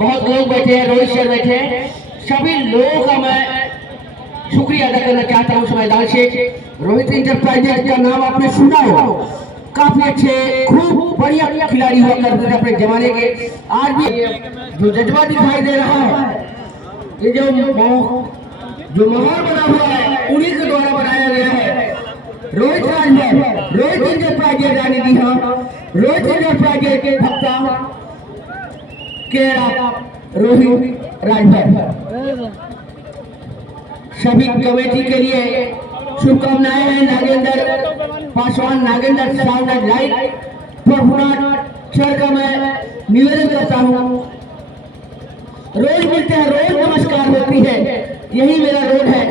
बहुत लोग बैठे हैं, रोहित सर बैठे हैं, सभी लोगों का मैं शुक्रिया अदा करना चाहता हूँ। मैदान से रोहित इंटरप्राइजेज का नाम आपने सुना हो, काफी अच्छे खूब बढ़िया खिलाड़ी हुआ करते थे अपने जमाने के। आज भी जो जज्बा दिखाई दे रहा है, ये जो माहौल बना हुआ है उन्हीं के द्वारा बनाया गया है। रोहित राजभर, रोहित इंटरप्राइजेज रानी दी, रोहित इंटरप्राइजेज के भक्ता केरा रोहित राजभर, सभी कमेटी के लिए शुभकामनाएं हैं। Nagendra Paswan, Nagendra sound light Prabhunath sir का मैं निवेदन करता हूँ, रोज मिलते हैं, रोज नमस्कार होती है, यही मेरा रोड है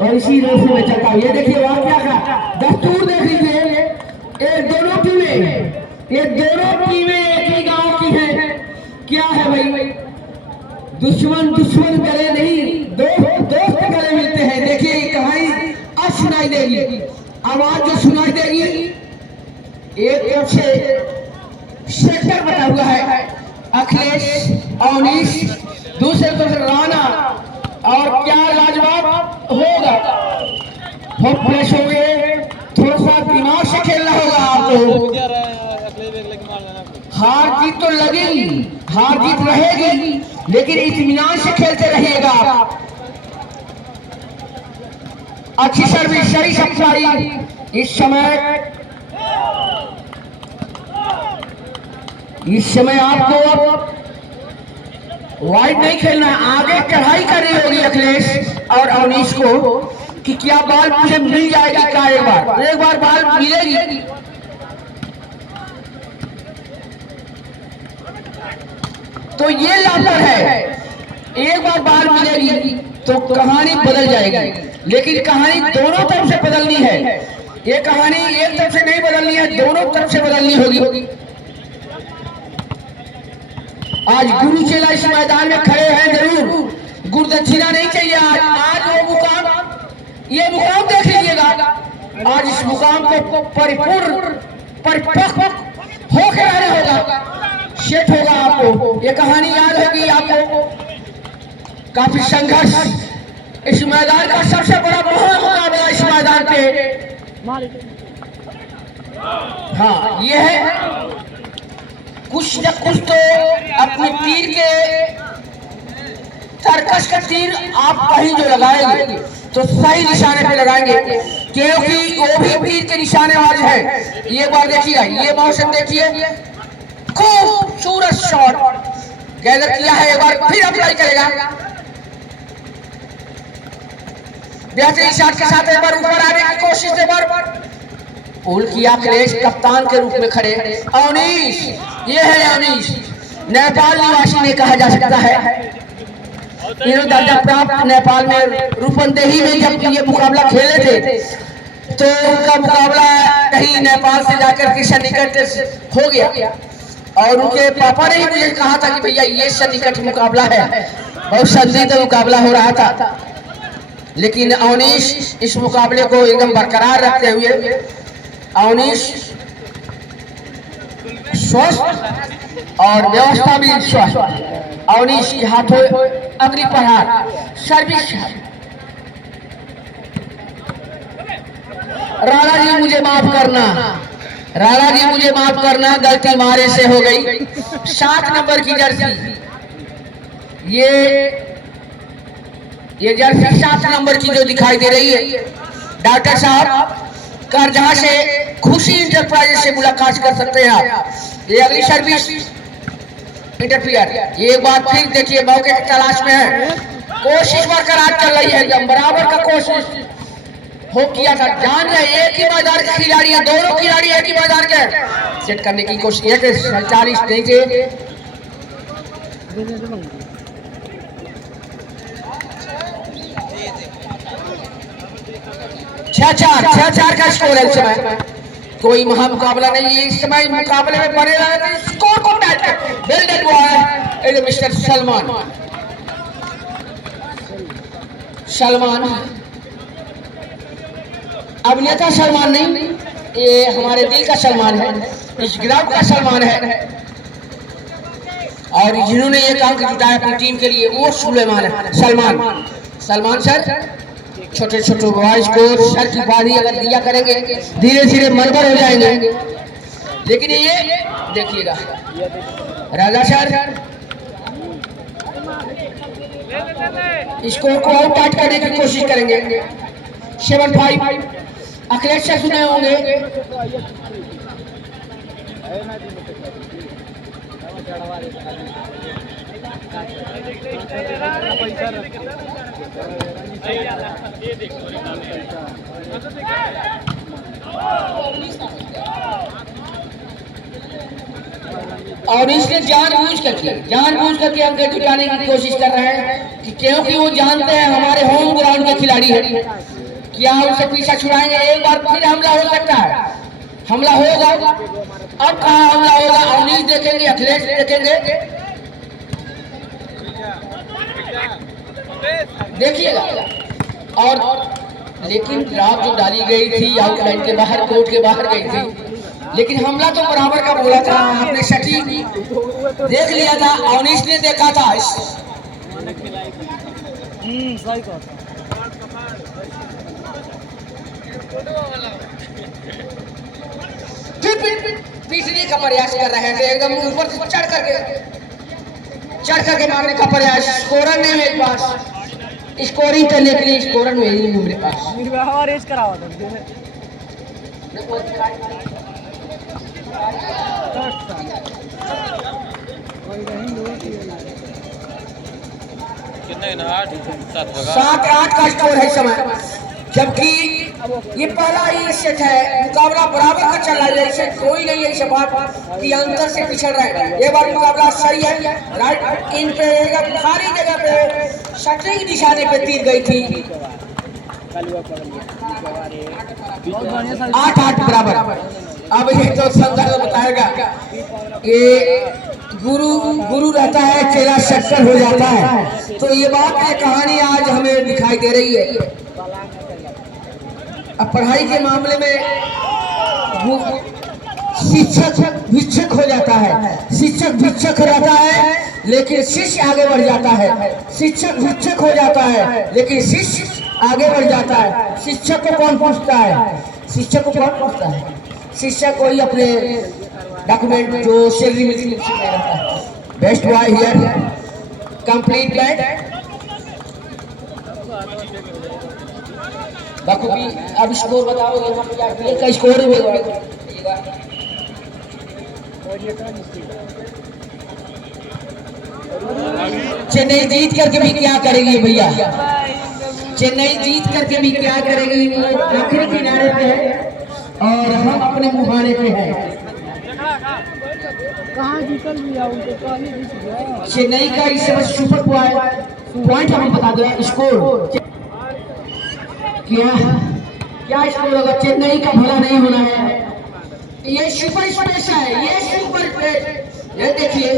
और इसी रोड से मैं चलता हूँ। ये देखिए वाकया का दस्तूर देख लीजिए, ये दोनों टीमें एक ही गांव की हैं। क्या है भाई, दुश्मन गले नहीं, दोस्त गले मिलते हैं। देखिए कहानी अब सुनाई देगी, आवाज जो सुनाई देगी, एक तरफ से सेक्टर बना हुआ है अखिलेश अवनीश, दूसरे तरफ से राणा, और क्या लाजवाब होगा, बहुत फ्रेश हो गए, थोड़ा सा दिमाग से खेलना होगा आपको। हार जीत तो लगेगी, हार जीत रहेगी, लेकिन इत्मीनान से खेलते रहिएगा आप। अच्छी सर्विस, सही सप्लाई। इस समय आपको वाइड नहीं खेलना, आगे चढ़ाई करनी होगी अखिलेश और अवनीश को कि क्या बॉल मुझे मिल जाएगी, क्या एक बार बॉल मिलेगी। तो ये लापर है, एक बार बॉल मिलेगी तो कहानी बदल जाएगी, लेकिन कहानी दोनों तरफ से बदलनी है। ये कहानी एक तरफ से नहीं बदलनी है, दोनों तरफ से बदलनी होगी। आज गुरु चेला इस मैदान में खड़े हैं, जरूर गुरुदक्षिणा नहीं चाहिए। आज वो मुकाम, ये मुकाम देख लीजिएगा, आज इस मुकाम को परिपक्व होकर रहना होगा, सेट होगा आपको। ये कहानी याद होगी आपको, काफी संघर्ष, इस मैदान का सबसे बड़ा मुकाबला इस मैदान पे। हाँ, ये है कुछ न कुछ तो अपने तीर के तरकश का तीर आप कहीं जो लगाएंगे तो सही निशाने पे लगाएंगे, क्योंकि वो भी तीर के निशानेबाज है। ये बार देखिएगा, ये मौसम देखिए, खूबसूरत शॉट गैदर किया है, एक बार फिर अप्लाई करेगा, बेहतरीन शॉट के साथ एक बार ऊपर आने की कोशिश, एक बार पुल किया अखिलेश कप्तान के रूप में खड़े। अवनीश, ये है अवनीश, नेपाल निवासी ने कहा जा सकता है, इन्होंने दर्जा प्राप्त नेपाल में रूपंदेही में जब ये मुकाबला खेले थे तो उनका मुकाबला कहीं नेपाल से जाकर के सन्निकट हो गया, और उनके पापा ने ही मुझे कहा था कि भैया ये सन्निकट मुकाबला है, बहुत संदिग्ध मुकाबला हो रहा था, लेकिन अवनीश इस मुकाबले को एकदम बरकरार रखते हुए, अवनीश स्वस्थ और व्यवस्था भी स्वस्थ, अवनीश के हाथों अगली प्रहार सर्विस। राणा जी मुझे माफ करना, राणा जी मुझे माफ करना, गलती मारे से हो गई। 7 नंबर की जर्सी, ये जर्सी 7 नंबर की जो दिखाई दे रही है, डॉक्टर साहब करजहा से खुशी इंटरप्राइजेज से मुलाकात कर सकते हैं आप। ये अगली सर्विस इंटरफियर, ये एक बार फिर देखिए मौके की तलाश में है, कोशिश बरकरार चल रही है, एकदम बराबर का कोशिश हो किया था, जान रहे एक ही मैदान के खिलाड़ी है, दोनों खिलाड़ी एक ही मैदान के, सेट करने की कोशिश है कि 40 नहीं थे। 6-4 का स्कोर है इस समय, कोई महा मुकाबला नहीं है इस समय, मुकाबले में बने रहे स्कोर को टाइट कर बिल्डेड हुआ है मिस्टर सलमान, अभिनेता सलमान नहीं, ये हमारे दिल का सलमान है, इस ग्राउंड का सलमान है, और जिन्होंने एक अंक जुटाया अपनी टीम के लिए वो सुलेमान है, सलमान सर छोटे छोटे बॉयज को सर की बारी अगर दिया करेंगे धीरे धीरे मनबर हो जाएंगे। लेकिन ये देखिएगा राजा सर स्कोर को आउट टाइट करने की कोशिश करेंगे। 7-5 अखिलेश सर सुने होंगे। और इसने जानबूझ करके अंक जुटाने की कोशिश कर रहे हैं कि क्योंकि वो जानते हैं हमारे होम ग्राउंड के खिलाड़ी हैं, क्या उनसे पीछा छुड़ाएंगे। एक बार फिर हमला हो सकता है, हमला होगा। अब कहाँ हमला होगा, अवनीश देखेंगे, अखिलेश देखेंगे, देखिएगा। और लेकिन ड्रॉप जो डाली गई थी आउटलाइन के बाहर, कोर्ट के बाहर गई थी, लेकिन हमला तो बराबर का बोला था। आपने सटीक देख लिया था, अवनीश ने देखा था। तीसरी का प्रयास कर रहे थे, एकदम ऊपर से चढ़ करके मारने का प्रयास। स्कोरर ने मेरे पास स्कोरिंग करने के लिए स्कोरर में ही मेरे पास कितने 7-8 का स्कोर है इस समय, जबकि ये पहला ही सेट है। मुकाबला बराबर का चल रहा है, इसे कोई नहीं है इस बात कि अंतर से पिछड़ रहा है। ये बार मुकाबला सही है, राइट इन पे खाली जगह पे सटीक निशाने पे तीर गई थी। 8-8 बराबर। अब ये तो संदर्भ बताएगा कि गुरु रहता है, चेला शक्कर हो जाता है। तो ये बात, ये कहानी आज हमें दिखाई दे रही है। अब पढ़ाई के मामले में शिक्षक भिक्षक हो जाता है, शिक्षक भिक्षक रहता है लेकिन शिष्य आगे बढ़ जाता है। शिक्षक भिक्षक हो जाता है लेकिन शिष्य आगे बढ़ जाता है। शिक्षक को कौन पूछता है? शिक्षक को कौन पूछता है? शिक्षक को ही अपने डॉक्यूमेंट जो सैलरी मिलती है। Best boy here, complete bat बखूबी। अब स्कोर बताओगे, का स्कोर होगा। चेन्नई जीत करके भी क्या करेगी भैया, चेन्नई जीत करके भी क्या करेगी। आखिरी किनारे पे है और हम अपने मुहाने पे हैं। कहाँ जीतल भी है उनको, चेन्नई का इस समय सुपर पॉइंट हमें बता दो स्कोर क्या स्कोर होगा। चेन्नई का भला नहीं होना है। ये सुपर स्पेस है, ये सुपर स्पेस, ये देखिए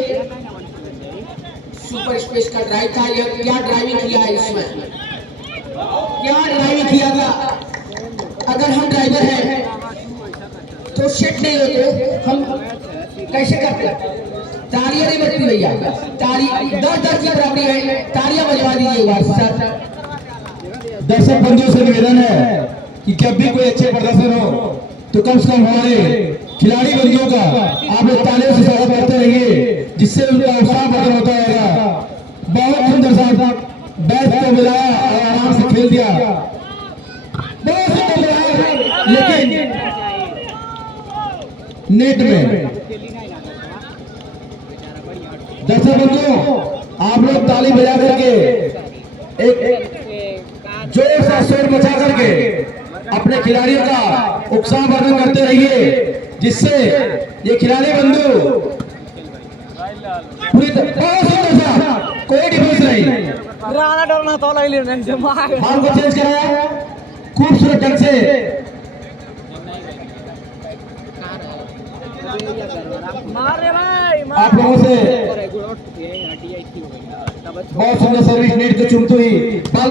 सुपर स्पेस का ड्राइव था। ये क्या ड्राइविंग किया है इसमें, क्या ड्राइविंग किया था। अगर हम ड्राइवर हैं तो सेट नहीं होते, हम कैसे करते। तालियां नहीं बजती भैया, ताली 10-10 की बराबरी है। तालियां बजवा दीजिएगा सर। दर्शक बंधुओं से निवेदन है कि जब भी कोई अच्छे प्रदर्शन हो तो कम से कम हमारे खिलाड़ी बंधुओं का आप लोग तालियों से स्वागत करते रहिए, जिससे उनका उत्साह बढ़ होता रहेगा। बहुत सुंदर सा बैट को मिलाया और आराम से खेल दिया, बहुत सुंदर लगा। लेकिन नेट में दर्शक बंधुओं आप लोग ताली बजा करके एक जोर से शोर मचा करके अपने खिलाड़ियों का उत्साह वर्धन करते रहिए, जिससे ये खिलाड़ी बंधु पूरी कोई डिफेंस नहीं, राणा डरना तो लग नहीं से मार बॉल को चेंज कराया खूबसूरत ढंग से। मार रे भाई, आप लोगों से बहुत सुंदर सर्विस नेट को चुमते हुई बॉल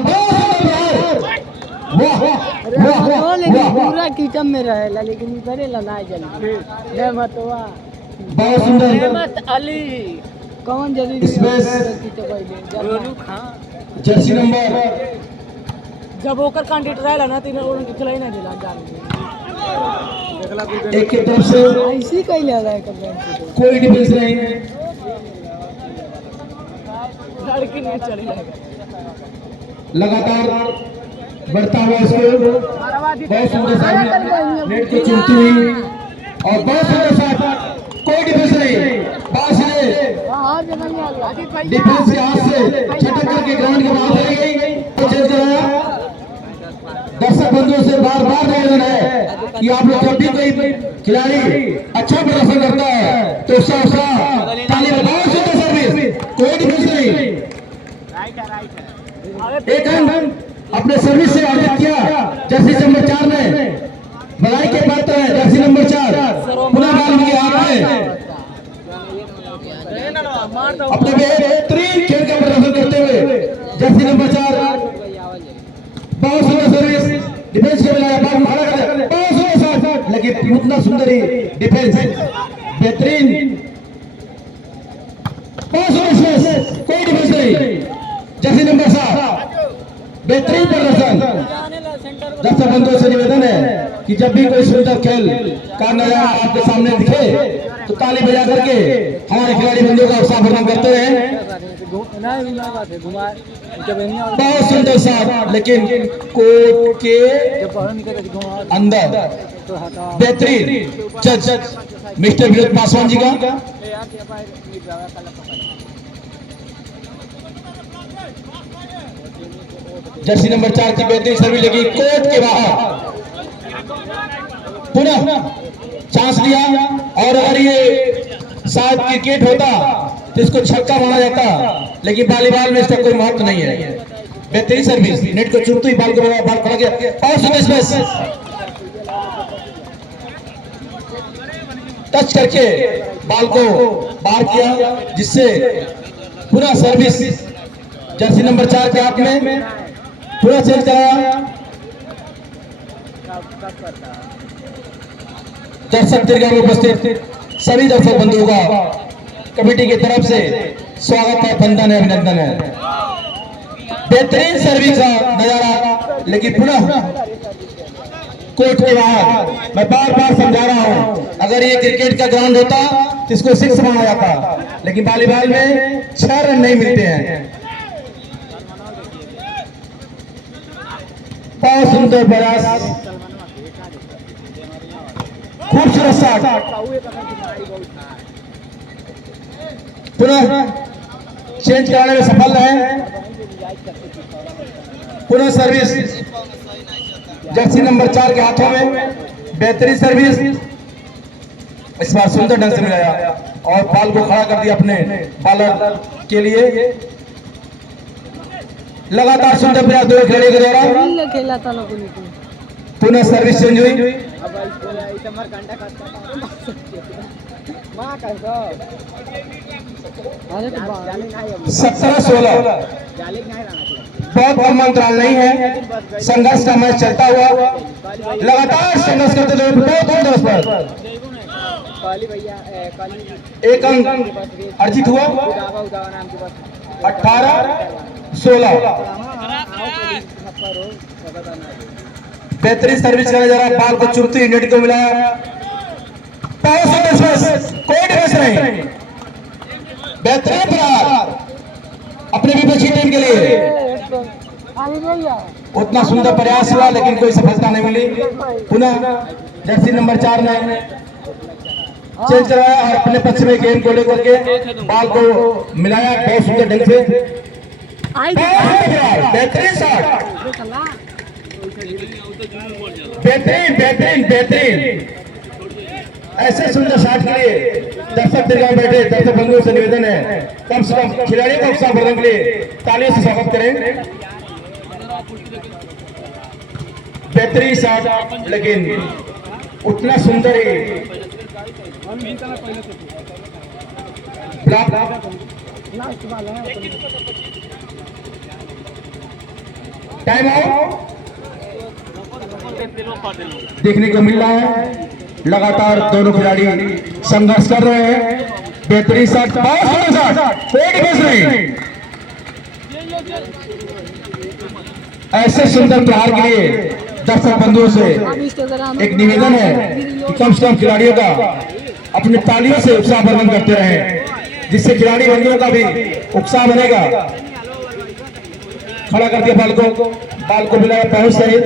पूरा किचन में रहेला, लेकिन करे ला ना जल्दी। रहमत हुआ, बहुत सुंदर रहमत अली कौन जल्दी स्पेस जर्सी नंबर जब ओकर कैंडिडेट रहेला ना तीन उनके खिलाई ना दिला जान एक की तरफ से ऐसी कइले रहा कर कोई डिफेंस नहीं, लड़की नहीं चली लगा लगातार बढ़ता हुआ स्कोर, बहुत सुंदर साइड नेट को चुनती हुई और बहुत सुंदर साइड, कोई डिफेंस नहीं, बाहर से हां जे नहीं आ गया डिफेंस के हाथ से छटक करके ग्राउंड के बाहर चली गई, तो चेंज कराया। दर्शक बंधुओं से बार बार निवेदन है कि आप लोग जब भी कोई खिलाड़ी अच्छा प्रदर्शन करता है तो उसका ताली बजाओ, सुंदर सर्विस, कोई डिफेंस नहीं, एक रन अपने सर्विस से अर्जित किया जर्सी नंबर 4 ने, बधाई के पात्र है जर्सी नंबर 4, पुनः बाल के हाथ में अपने बेहतरीन खेल का प्रदर्शन करते हुए जर्सी नंबर 4, बहुत सुंदर सर्विस, डिफेंस के मिलाया, बहुत सुंदर शॉट, लेकिन उतना सुंदर ही डिफेंस, बेहतरीन, बहुत सुंदर, कोई डिफेंस नहीं, जर्सी नंबर 7, बेहतरीन प्रदर्शन। दर्शक बंधुओं से निवेदन है कि जब भी कोई सुंदर खेल का नजारा आपके सामने दिखे तो ताली बजा करके हमारे खिलाड़ी बंधुओं का उत्साह प्रदान करते हैं। बहुत सुंदर शॉट, लेकिन कोर्ट के अंदर बेहतरीन जज मिस्टर विनोद पासवान जी का जर्सी नंबर 4 की बेहतरीन सर्विस लगी कोर्ट के बाहर, पुनः चांस दिया, और अगर ये शायद क्रिकेट होता तो इसको छक्का माना जाता, लेकिन वॉलीबॉल में इसका कोई महत्व नहीं है। बेहतरीन सर्विस, नेट को चुनते ही बाल को बाल खड़ा किया और स्पेस टच करके बाल को बाहर किया, जिससे पुनः सर्विस जर्सी नंबर 4 के हाथ में, पूरा चेंज कराया। दर्शक दीर्घा में उपस्थित सभी दर्शक बंधुओं का कमेटी की तरफ से स्वागत है, बंधन है, अभिनंदन है। बेहतरीन सर्विस का नजारा, लेकिन पुनः कोर्ट के बाहर, मैं बार बार समझा रहा हूं, अगर ये क्रिकेट का ग्राउंड होता तो इसको 6 माना जाता, लेकिन वॉलीबॉल में 6 रन नहीं मिलते हैं। बहुत सुंदर प्रयास, खूबसूरत शॉट, पुनः चेंज कराने में सफल रहे, पुनः सर्विस जर्सी नंबर 4 के हाथों में, बेहतरीन सर्विस, इस बार सुंदर ढंग से मिलाया और बॉल को खड़ा कर दिया अपने बॉलर के लिए। लगातार सुंदर प्रयास दो खिलाड़ियों के द्वारा, पुनः सर्विस चेंज हुई, 17-16, बहुत कम अंतराल नहीं है, संघर्ष का मैच चलता हुआ, लगातार संघर्ष करते हुए बहुत सुंदर पर एक अंक अर्जित हुआ, 18-16, बेहतरीन सर्विस करने जा रहा, बॉल को चुनती हुई नेट को मिलाया, कोई डिफेंस नहीं, बेहतरीन प्रहार अपने विपक्षी टीम के लिए, उतना सुंदर प्रयास हुआ लेकिन कोई सफलता नहीं मिली। पुनः जर्सी नंबर 4 ने चेंज कराया और अपने पक्ष में गेम को लेकर के बॉल को मिलाया बहुत सुंदर ढंग से, बेहतरीन शॉट, बेहतरीन ऐसे सुंदर शॉट के लिए दर्शक दीर्घा बैठे दर्शक बंधुओं से निवेदन है कम से कम खिलाड़ियों का उत्साह बढ़ाने के लिए तालियों से स्वागत करें। बेहतरीन शॉट, लेकिन उतना सुंदर ही ब्लॉक, टाइम आउट देखने को मिल रहा है। लगातार दोनों खिलाड़ी संघर्ष कर रहे हैं। बेहतरीन शॉट, बहुत सुंदर शॉट, कोई डिफेंस नहीं। ऐसे सुंदर प्रहार के लिए दर्शक बंधुओं से एक निवेदन है कि कम से कम खिलाड़ियों का अपने तालियों से उत्साह वर्धन करते रहे, जिससे खिलाड़ी बंधुओं का भी उत्साह बनेगा। खड़ा कर दिया बाल को मिलाया, बहुत सही,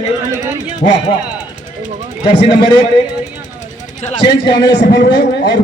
वाह। जर्सी नंबर 1 चेंज करने में सफल हुए और